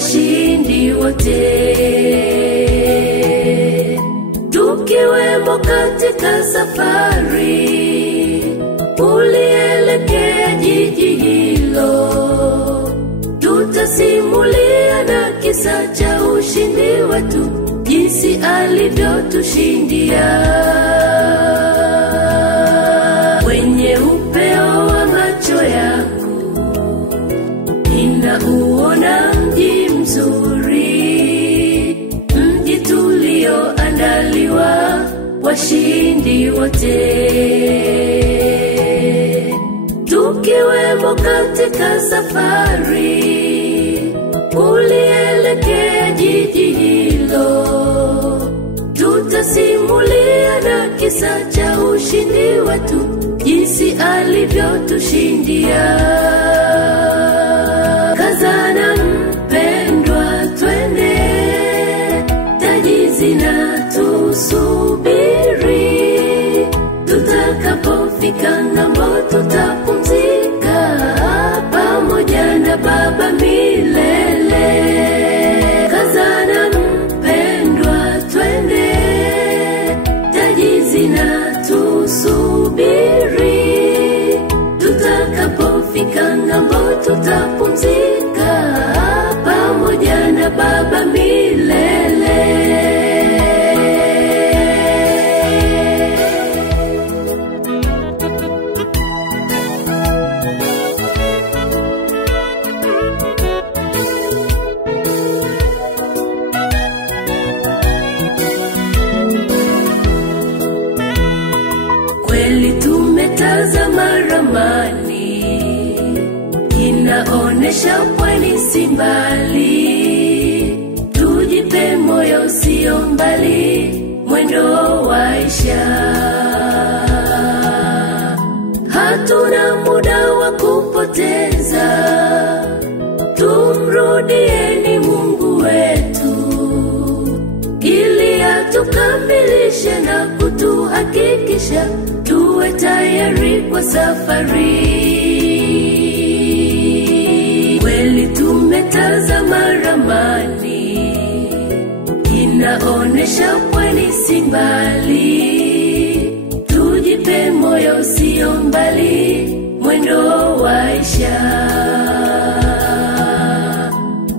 washindi wote. Tukiwemo katika safari ulielekea jiji hilo, tutasimulia na kisa cha ushindi wetu, jinsi alivyotushindia. Kwenye upeo wa macho yangu ninauona mji mzuri, mji tulioandaliwa washindi wote. Tukiwemo katika safari ulielekea jiji hilo, tutasimulia na kisa cha ushindi wetu, jinsi alivyotushindia. Kazana mpendwa, twende, taji zinatusubiri. Tutakapofika ng'ambo tutapumzika pamoja na Baba milele. Kazana mpendwa, twende, taji zinatusubiri. Tutakapofika ng'ambo tutapumzika pamoja na Baba milele. Kweli tumetazama ramani, inaonesha pwani si mbali. Tujipe moyo, sio mbali, mwendo waisha. Hatuna muda wa kupoteza, tumrudieni Mungu wetu, ili atukamilishe na kutuhakikisha tuwe tayari kwa safari. Kweli tumetazama ramani, inaonesha pwani si mbali. Tujipe moyo, sio mbali, mwendo waisha.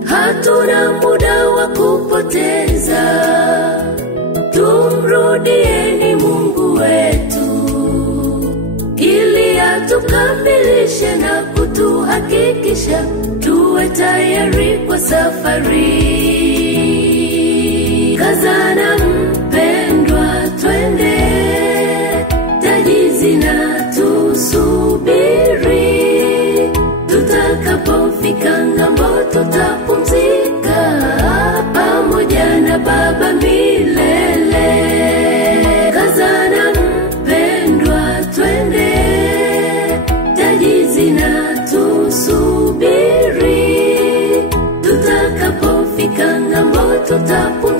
Hatuna muda wa kupoteza, tumrudieni Mungu wetu, ili atukamilishe na kutuhakikisha tuwe tayari kwa safari. Kazana mpendwa, twende, taji zinatusubiri. Tutakapofika ng'ambo tutapumzika pamoja na Baba milele. Kazana mpendwa, twende, taji zinatusubiri. Tutakapofika ng'ambo tutapumzika